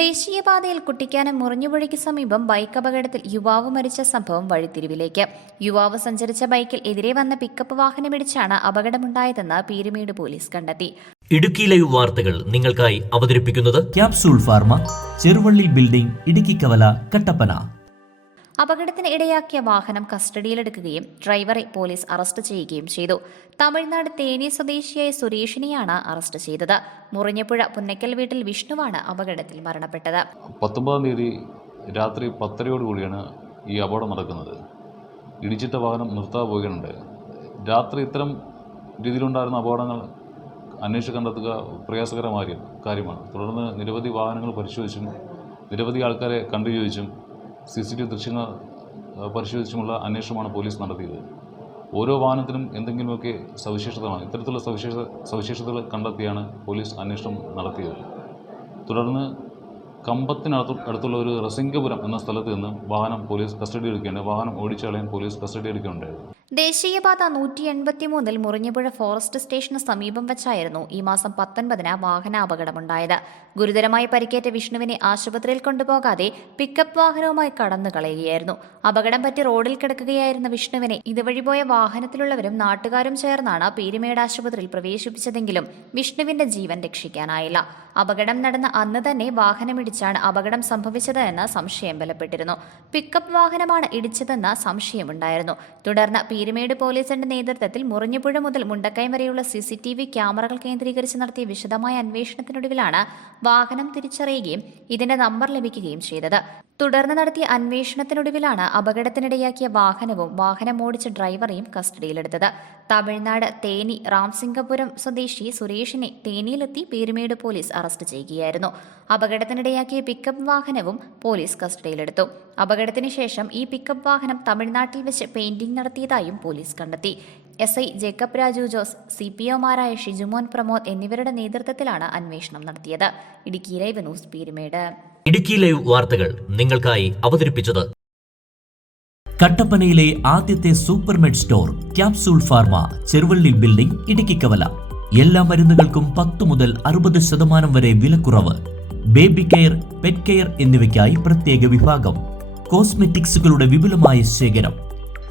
ദേശീയപാതയിൽ കുട്ടിക്കാനം മുറിഞ്ഞുപുഴയ്ക്ക് സമീപം ബൈക്ക് അപകടത്തിൽ യുവാവ് മരിച്ച സംഭവം വഴിത്തിരിവിലേക്ക്. യുവാവ് സഞ്ചരിച്ച ബൈക്കിൽ എതിരെ വന്ന പിക്കപ്പ് വാഹനമിടിച്ചാണ് അപകടമുണ്ടായതെന്ന് പീരുമേട് പോലീസ് കണ്ടെത്തി. ഇടുക്കി ലൈവ് വാർത്തകൾ നിങ്ങൾക്കായി അവതരിപ്പിക്കുന്നത് capsule pharma Cheruvally building Idukki Kavala Kattappana. അപകടത്തിന് ഇടയാക്കിയ വാഹനം കസ്റ്റഡിയിലെടുക്കുകയും ഡ്രൈവറെ പോലീസ് അറസ്റ്റ് ചെയ്യുകയും ചെയ്തു. തമിഴ്നാട് തേനി സ്വദേശിയായ സുരേഷിനെയാണ് അറസ്റ്റ് ചെയ്തത്. മുറിഞ്ഞപ്പുഴ പുന്നക്കൽ വീട്ടിൽ വിഷ്ണുവാണ് അപകടത്തിൽ മരണപ്പെട്ടത്. പത്തൊമ്പതാം തീയതി രാത്രി പത്തരയോടുകൂടിയാണ് ഈ അപകടം നടക്കുന്നത്. ഇടിച്ചിട്ട വാഹനം നിർത്താതെ പോകുകയുണ്ട് രാത്രി ഇത്തരം രീതിയിലുണ്ടായിരുന്ന അപകടങ്ങൾ അന്വേഷിച്ച് കണ്ടെത്തുക പ്രയാസകരമായ കാര്യമാണ്. തുടർന്ന് നിരവധി വാഹനങ്ങൾ പരിശോധിച്ചും നിരവധി ആൾക്കാരെ കണ്ടു ചോദിച്ചും സി സി ടി വി ദൃശ്യങ്ങൾ പരിശോധിച്ചുമുള്ള അന്വേഷണമാണ് പോലീസ് നടത്തിയത്. ഓരോ വാഹനത്തിനും എന്തെങ്കിലുമൊക്കെ സവിശേഷതകളാണ് ഇത്തരത്തിലുള്ള സവിശേഷ സവിശേഷതകൾ കണ്ടെത്തിയാണ് പോലീസ് അന്വേഷണം നടത്തിയത്. തുടർന്ന് കമ്പത്തിനടുത്ത് അടുത്തുള്ള ഒരു റസിംഗപുരം എന്ന സ്ഥലത്ത് നിന്ന് വാഹനം പോലീസ് കസ്റ്റഡി എടുക്കുകയാണ് വാഹനം ഓടിച്ചു കളയാൻ പോലീസ് കസ്റ്റഡി എടുക്കുകയുണ്ടായത് ദേശീയപാത നൂറ്റി എൺപത്തിമൂന്നിൽ മുറിഞ്ഞപ്പുഴ ഫോറസ്റ്റ് സ്റ്റേഷന് സമീപം വെച്ചായിരുന്നു ഈ മാസം പത്തൊൻപതിന് വാഹനാപകടമുണ്ടായത്. ഗുരുതരമായി പരിക്കേറ്റ വിഷ്ണുവിനെ ആശുപത്രിയിൽ കൊണ്ടുപോകാതെ പിക്കപ്പ് വാഹനവുമായി കടന്നു കളയുകയായിരുന്നു. അപകടം പറ്റി റോഡിൽ കിടക്കുകയായിരുന്ന വിഷ്ണുവിനെ ഇതുവഴി പോയ വാഹനത്തിലുള്ളവരും നാട്ടുകാരും ചേർന്നാണ് പീരുമേട് ആശുപത്രിയിൽ പ്രവേശിപ്പിച്ചതെങ്കിലും വിഷ്ണുവിന്റെ ജീവൻ രക്ഷിക്കാനായില്ല. അപകടം നടന്ന അന്ന് തന്നെ വാഹനമിടിച്ചാണ് അപകടം സംഭവിച്ചത് എന്ന് സംശയം ബലപ്പെട്ടിരുന്നു. പിക്കപ്പ് വാഹനമാണ് ഇടിച്ചതെന്ന സംശയമുണ്ടായിരുന്നു. തുടർന്ന് പീരുമേട് പോലീസിന്റെ നേതൃത്വത്തിൽ മുറിഞ്ഞുപുഴ മുതൽ മുണ്ടക്കയം വരെയുള്ള സി സി ടി വി ക്യാമറകൾ കേന്ദ്രീകരിച്ച് നടത്തിയ വിശദമായ അന്വേഷണത്തിനൊടുവിലാണ് വാഹനം തിരിച്ചറിയുകയും ഇതിന്റെ നമ്പർ ലഭിക്കുകയും ചെയ്തത്. തുടർന്ന് നടത്തിയ അന്വേഷണത്തിനൊടുവിലാണ് അപകടത്തിനിടയാക്കിയ വാഹനവും വാഹനം ഓടിച്ച ഡ്രൈവറെയും കസ്റ്റഡിയിലെടുത്തത്. തമിഴ്നാട് തേനി റാംസിംഗപുരം സ്വദേശി സുരേഷിനെ തേനിയിലെത്തി പീരുമേട് പോലീസ് അറസ്റ്റ് ചെയ്യുകയായിരുന്നു. അപകടത്തിനിടയാക്കിയ പിക്കപ്പ് വാഹനവും പോലീസ് കസ്റ്റഡിയിലെടുത്തു. അപകടത്തിന് ശേഷം ഈ പിക്കപ്പ് വാഹനം തമിഴ്നാട്ടിൽ വെച്ച് പെയിന്റിംഗ് നടത്തിയതായും പോലീസ് കണ്ടെത്തി. S I Jacob Raju Jose C P ഒമാരായ Shijumon Pramod എന്നിവരുടെ നേതൃത്വത്തിലാണ് അന്വേഷണം നടത്തിയത്. Idukki live news Peermade. Idukki live വാർത്തകൾ നിങ്ങൾക്കായി അവതരിപ്പിച്ചത് കട്ടപ്പനയിലെ ആദ്യത്തെ supermed store capsule pharma Cheruvally building Idukkikkavala എല്ലാ മരുന്നുകൾക്കും പത്ത് മുതൽ അറുപത് ശതമാനം വരെ വിലക്കുറവ്. ബേബി കെയർ പെറ്റ് കെയർ എന്നിവയ്ക്കായി പ്രത്യേക വിഭാഗം. കോസ്മെറ്റിക്സുകളുടെ വിപുലമായ ശേഖരം.